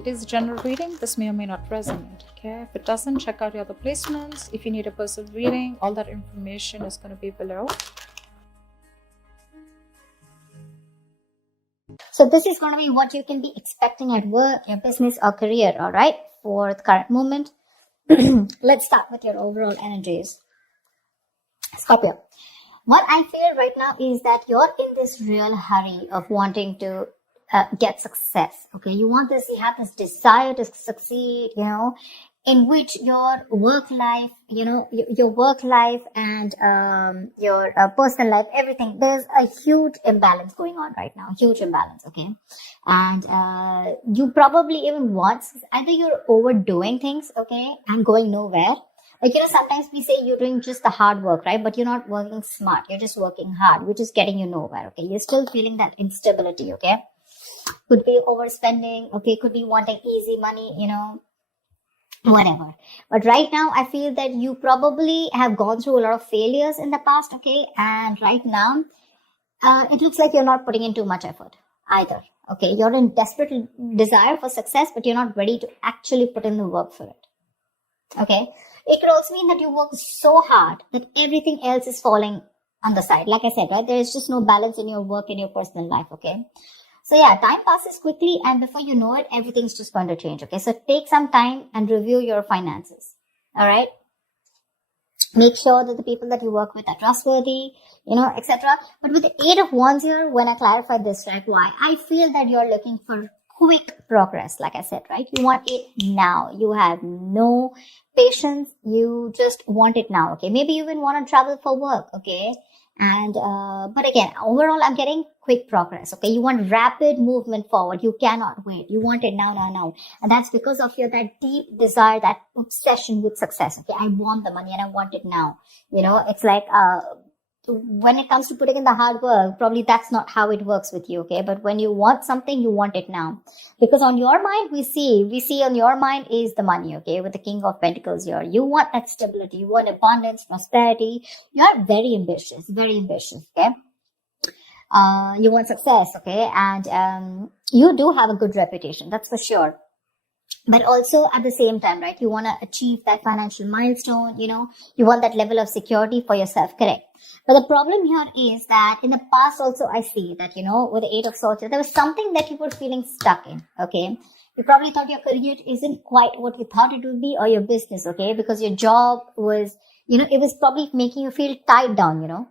It is a general reading. This may or may not resonate. Okay, if it doesn't, check out your other placements. If you need a personal reading, all that information is going to be below. So this is going to be what you can be expecting at work, your business or career, all right, for the current moment. Let's start with your overall energies. Scorpio, what I feel right now is that you're in this real hurry of wanting to get success. Okay, you have this desire to succeed, in which your work life, your work life and your personal life, everything, there's a huge imbalance going on right now, huge imbalance, okay? And you probably even want, either you're overdoing things, okay, and going nowhere. Like, sometimes we say you're doing just the hard work, right? But you're not working smart. You're just working hard, which is getting you nowhere, okay? You're still feeling that instability, okay? Could be overspending, okay? Could be wanting easy money, whatever. But right now, I feel that you probably have gone through a lot of failures in the past, okay? And right now, it looks like you're not putting in too much effort either, okay? You're in desperate desire for success, but you're not ready to actually put in the work for it, okay? It could also mean that you work so hard that everything else is falling on the side. Like I said, right? There is just no balance in your work and your personal life, okay? So yeah, time passes quickly and before you know it, everything's just going to change, okay? So take some time and review your finances, all right? Make sure that the people that you work with are trustworthy, etc. But with the 8 of Wands here, when I clarify this, right, why? I feel that you're looking for quick progress, like I said, right? You want it now. You have no patience. You just want it now, okay? Maybe you even want to travel for work, okay? And, but again, overall, I'm getting quick progress, okay? You want rapid movement forward. You cannot wait. You want it now. And that's because of that deep desire, that obsession with success, okay? I want the money and I want it now. It's like, when it comes to putting in the hard work, probably that's not how it works with you, okay? But when you want something, you want it now. Because on your mind, we see on your mind is the money, okay? With the King of Pentacles here. You want that stability, you want abundance, prosperity. You are very ambitious, okay? You want success, okay? And you do have a good reputation, that's for sure. But also at the same time, right, you want to achieve that financial milestone, you want that level of security for yourself, correct? But the problem here is that in the past also I see that, with the 8 of Swords, there was something that you were feeling stuck in, okay? You probably thought your career isn't quite what you thought it would be, or your business, okay? Because your job was, it was probably making you feel tied down,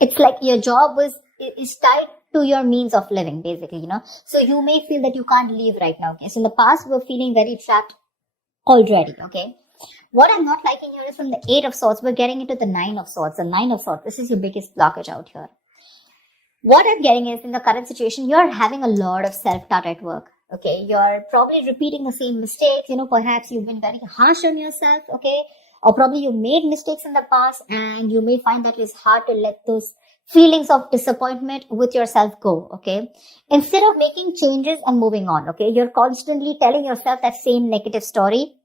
It's like your job is tied to your means of living, basically, So you may feel that you can't leave right now, okay? So in the past, we were feeling very trapped already, okay? What I'm not liking here is from the 8 of Swords, we're getting into the 9 of Swords. The 9 of Swords, this is your biggest blockage out here. What I'm getting is, in the current situation, you're having a lot of self-doubt at work, okay? You're probably repeating the same mistakes, perhaps you've been very harsh on yourself, okay? Or probably you made mistakes in the past and you may find that it's hard to let those feelings of disappointment with yourself go, okay? Instead of making changes and moving on, okay? You're constantly telling yourself that same negative story,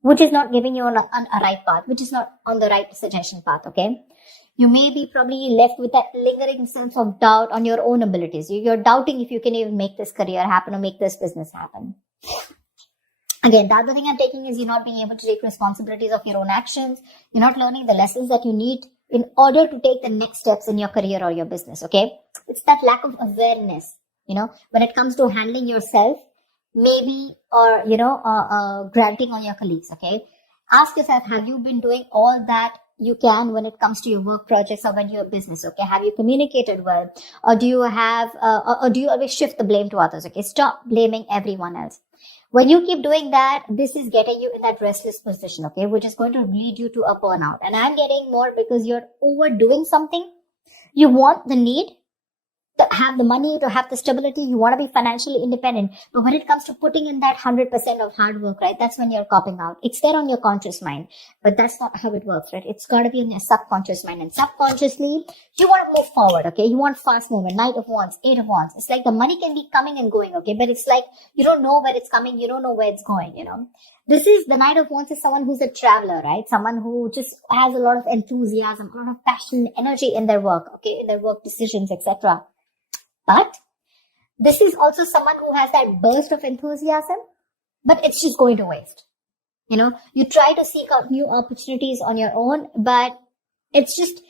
which is not giving you on a right path, which is not on the right suggestion path, okay? You may be probably left with that lingering sense of doubt on your own abilities. You're doubting if you can even make this career happen or make this business happen. Again, the other thing I'm taking is you're not being able to take responsibilities of your own actions. You're not learning the lessons that you need in order to take the next steps in your career or your business, okay? It's that lack of awareness, when it comes to handling yourself, maybe, or, granting on your colleagues, okay? Ask yourself, have you been doing all that you can when it comes to your work projects or when you're a business, okay? Have you communicated well? Or do you have, or do you always shift the blame to others, okay? Stop blaming everyone else. When you keep doing that, this is getting you in that restless position, okay, which is going to lead you to a burnout. And I'm getting more because you're overdoing something. You want the need to have the money, to have the stability. You want to be financially independent. But when it comes to putting in that 100% of hard work, right, that's when you're copping out. It's there on your conscious mind, but that's not how it works, right? It's got to be in your subconscious mind. And subconsciously, you want to move forward, okay? You want fast movement, Knight of Wands, 8 of Wands. It's like the money can be coming and going, okay? But it's like you don't know where it's coming. You don't know where it's going, This is the Knight of Wands is someone who's a traveler, right? Someone who just has a lot of enthusiasm, a lot of passion, energy in their work, okay? In their work decisions, etc. But This is also someone who has that burst of enthusiasm, but it's just going to waste. You try to seek out new opportunities on your own, but it's just,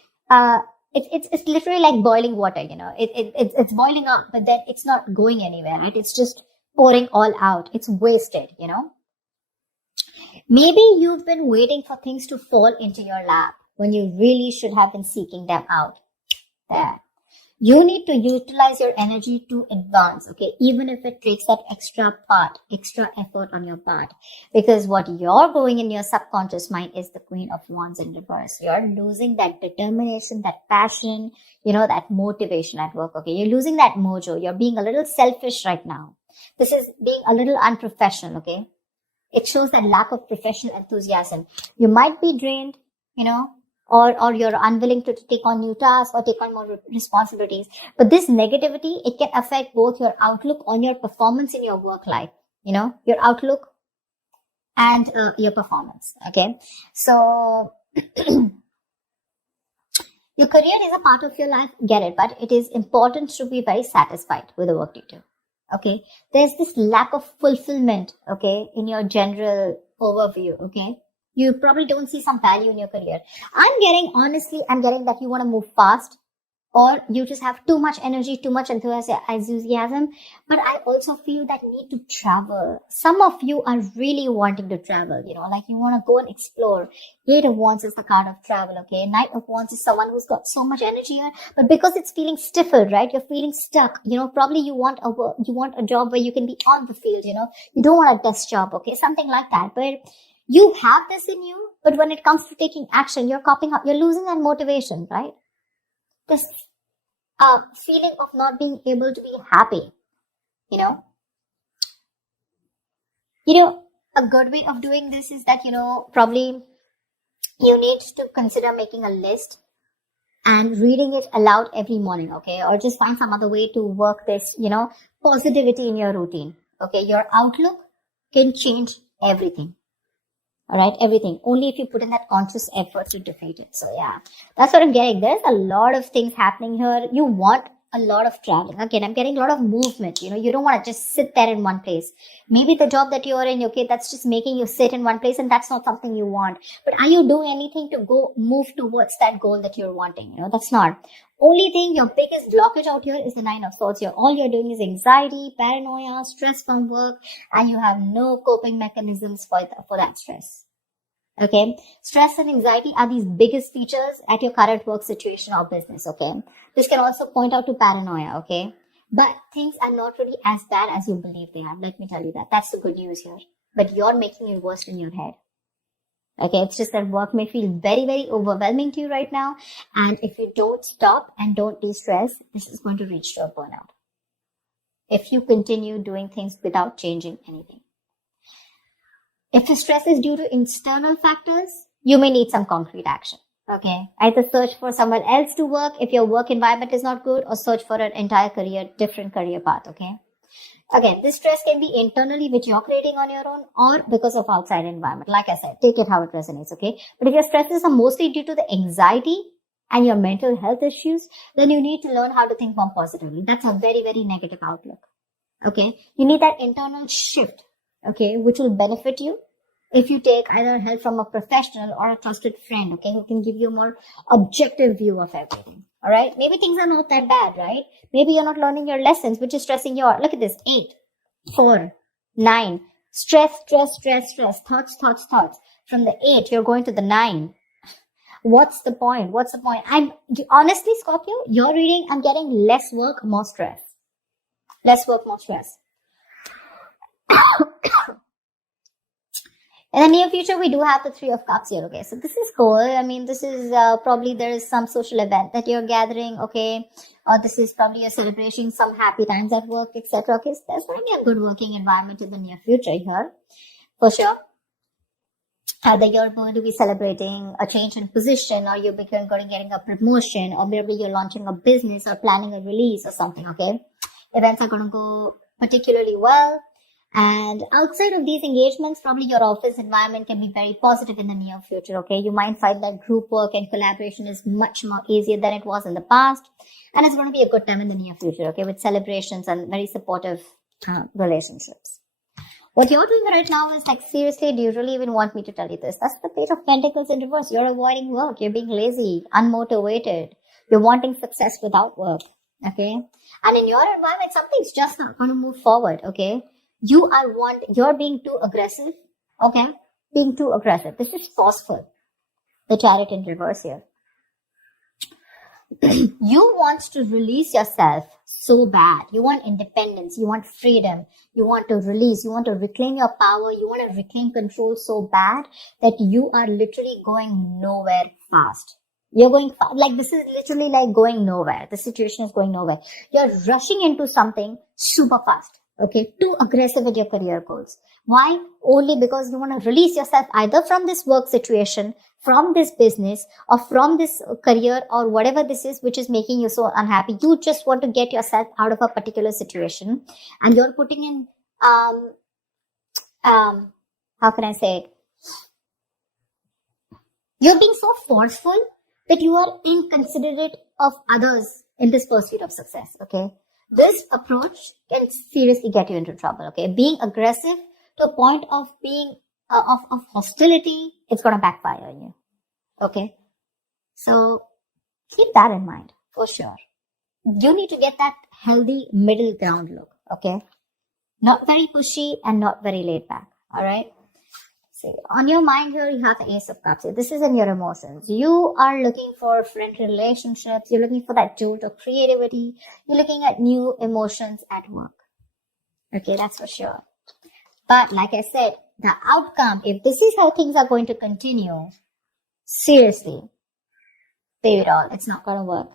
it's literally like boiling water, it's boiling up, but then it's not going anywhere, right? It's just pouring all out. It's wasted, Maybe you've been waiting for things to fall into your lap when you really should have been seeking them out. There. You need to utilize your energy to advance, okay? Even if it takes that extra effort on your part. Because what you're going in your subconscious mind is the Queen of Wands in reverse. You're losing that determination, that passion, that motivation at work, okay? You're losing that mojo. You're being a little selfish right now. This is being a little unprofessional, okay? It shows that lack of professional enthusiasm. You might be drained, or you're unwilling to take on new tasks or take on more responsibilities. But this negativity, it can affect both your outlook on your performance in your work life, your outlook and your performance. Okay. So your career is a part of your life. Get it. But it is important to be very satisfied with the work you do. Okay. There's this lack of fulfillment. Okay. In your general overview. Okay. You probably don't see some value in your career. I'm getting that you want to move fast, or you just have too much energy, too much enthusiasm. But I also feel that need to travel. Some of you are really wanting to travel, like you want to go and explore. Eight of Wands is the card of travel, okay? Knight of Wands is someone who's got so much energy here, but because it's feeling stifled, right? You're feeling stuck, probably you want a job where you can be on the field, you don't want a desk job, okay? Something like that. But you have this in you, but when it comes to taking action, you're copying up, you're losing that motivation, right? This feeling of not being able to be happy, a good way of doing this is that, probably you need to consider making a list and reading it aloud every morning, okay? Or just find some other way to work this, positivity in your routine, okay? Your outlook can change everything. All right, everything. Only if you put in that conscious effort to defeat it. So yeah, that's what I'm getting. There's a lot of things happening here. You want a lot of traveling. Again, I'm getting a lot of movement. You don't want to just sit there in one place. Maybe the job that you're in, okay, that's just making you sit in one place, and that's not something you want. But are you doing anything to move towards that goal that you're wanting? That's not. Only thing, your biggest blockage out here is the Nine of Swords. All you're doing is anxiety, paranoia, stress from work, and you have no coping mechanisms for that stress. Okay, stress and anxiety are these biggest features at your current work situation or business. Okay, this can also point out to paranoia. Okay, but things are not really as bad as you believe they are. Let me tell you that. That's the good news here. But you're making it worse in your head. Okay, it's just that work may feel very, very overwhelming to you right now. And if you don't stop and don't de-stress, this is going to reach to a burnout. If you continue doing things without changing anything. If the stress is due to external factors, you may need some concrete action. Okay, either search for someone else to work if your work environment is not good, or search for an entire different career path. Okay. Again, this stress can be internally, which you're creating on your own, or because of outside environment. Like I said, take it how it resonates, okay? But if your stresses are mostly due to the anxiety and your mental health issues, then you need to learn how to think more positively. That's a very, very negative outlook, okay? You need that internal shift, okay, which will benefit you if you take either help from a professional or a trusted friend, okay, who can give you a more objective view of everything. All right. Maybe things are not that bad, right? Maybe you're not learning your lessons, which is stressing you out. Look at this. 8, 4, 9. Stress. Thoughts. From the 8, you're going to the 9. What's the point? Honestly, Scorpio, you're reading, I'm getting less work, more stress. Less work, more stress. In the near future, we do have the 3 of Cups here, okay? So this is cool. I mean, this is probably there is some social event that you're gathering, okay? Or this is probably you're celebrating some happy times at work, etc. Okay, so there's going to be a good working environment in the near future here, for sure. Either you're going to be celebrating a change in position, or you're getting a promotion, or maybe you're launching a business or planning a release or something, okay? Events are going to go particularly well. And outside of these engagements, probably your office environment can be very positive in the near future, okay? You might find that group work and collaboration is much more easier than it was in the past. And it's going to be a good time in the near future, okay? With celebrations and very supportive relationships. What you're doing right now is like, seriously, do you really even want me to tell you this? That's the Page of Pentacles in reverse. You're avoiding work. You're being lazy, unmotivated. You're wanting success without work, okay? And in your environment, something's just not going to move forward, okay? You're being too aggressive, okay? Being too aggressive. This is forceful. The Chariot in reverse here. You want to release yourself so bad. You want independence. You want freedom. You want to release. You want to reclaim your power. You want to reclaim control so bad that you are literally going nowhere fast. You're going fast. Like, this is literally like going nowhere. The situation is going nowhere. You're rushing into something super fast. Okay, too aggressive with your career goals. Why? Only because you want to release yourself either from this work situation, from this business, or from this career, or whatever this is which is making you so unhappy. You just want to get yourself out of a particular situation, and you're putting in how can I say it? You're being so forceful that you are inconsiderate of others in this pursuit of success. Okay. This approach can seriously get you into trouble, okay? Being aggressive to a point of being, of hostility, it's going to backfire on you, okay? So, keep that in mind, for sure. You need to get that healthy middle ground look, okay? Not very pushy and not very laid back, alright? See, on your mind here, you have the Ace of Cups. This is in your emotions. You are looking for friend relationships. You're looking for that jolt of creativity. You're looking at new emotions at work. Okay, that's for sure. But like I said, the outcome, if this is how things are going to continue, seriously, baby doll, it's not going to work.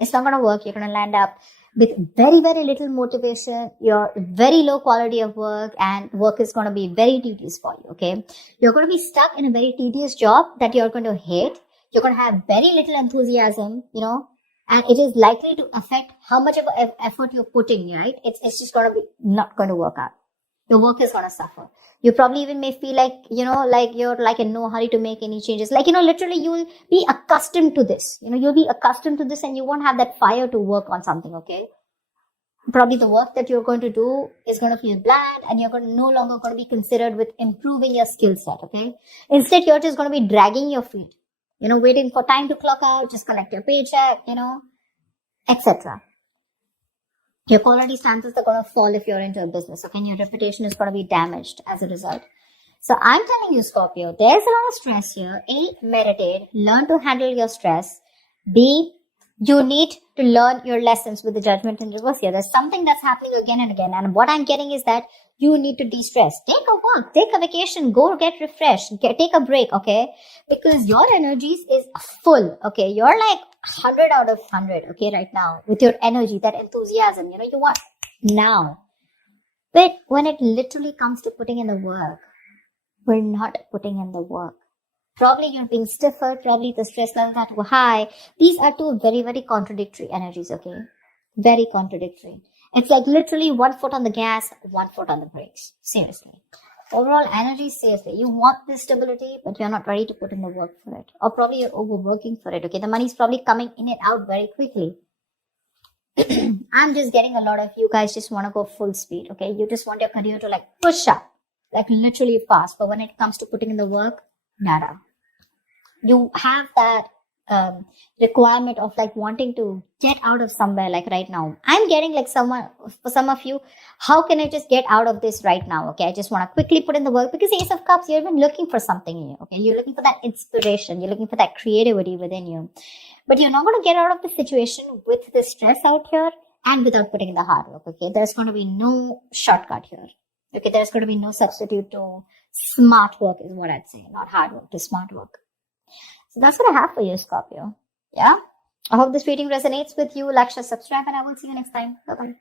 It's not going to work. You're going to land up with very, very little motivation, your very low quality of work, and work is going to be very tedious for you, okay? You're going to be stuck in a very tedious job that you're going to hate. You're going to have very little enthusiasm, you know, and it is likely to affect how much of effort you're putting, right? It's just going to be not going to work out. Your work is going to suffer. You probably even may feel like, you know, like you're like in no hurry to make any changes. Like, you know, literally you will be accustomed to this. You know, you'll be accustomed to this and you won't have that fire to work on something, okay? Probably the work that you're going to do is going to feel bland and you're no longer going to be considered with improving your skill set, okay? Instead, you're just going to be dragging your feet, you know, waiting for time to clock out, just collect your paycheck, you know, etc. Your quality standards are going to fall if you're into a business, okay? And your reputation is going to be damaged as a result. So I'm telling you, Scorpio, there's a lot of stress here. A, meditate, learn to handle your stress. B, you need to learn your lessons with the Judgment in reverse here. There's something that's happening again and again. And what I'm getting is that you need to de-stress. Take a walk, take a vacation, go get refreshed, take a break, okay? Because your energies is full, okay? You're like 100 out of 100, okay, right now. With your energy, that enthusiasm, you know, you want now. But when it literally comes to putting in the work, we're not putting in the work. Probably you're being stiffer, probably the stress levels that were high. These are two very, very contradictory energies, okay? Very contradictory. It's like literally 1 foot on the gas, 1 foot on the brakes. Seriously. Overall energy, seriously. You want this stability, but you're not ready to put in the work for it. Or probably you're overworking for it, okay? The money's probably coming in and out very quickly. I'm just getting a lot of you guys just want to go full speed, okay? You just want your career to like push up, like literally fast. But when it comes to putting in the work, nada. You have that requirement of like wanting to get out of somewhere, like right now. I'm getting like for some of you, how can I just get out of this right now? Okay, I just want to quickly put in the work, because Ace of Cups, you're even looking for something in you. Okay, you're looking for that inspiration, you're looking for that creativity within you, but you're not going to get out of the situation with the stress out here and without putting in the hard work. Okay, there's going to be no shortcut here. Okay, there's going to be no substitute to smart work, is what I'd say. Not hard work, to smart work. So that's what I have for you, Scorpio. Yeah? I hope this reading resonates with you. Like, share, subscribe, and I will see you next time. Bye-bye.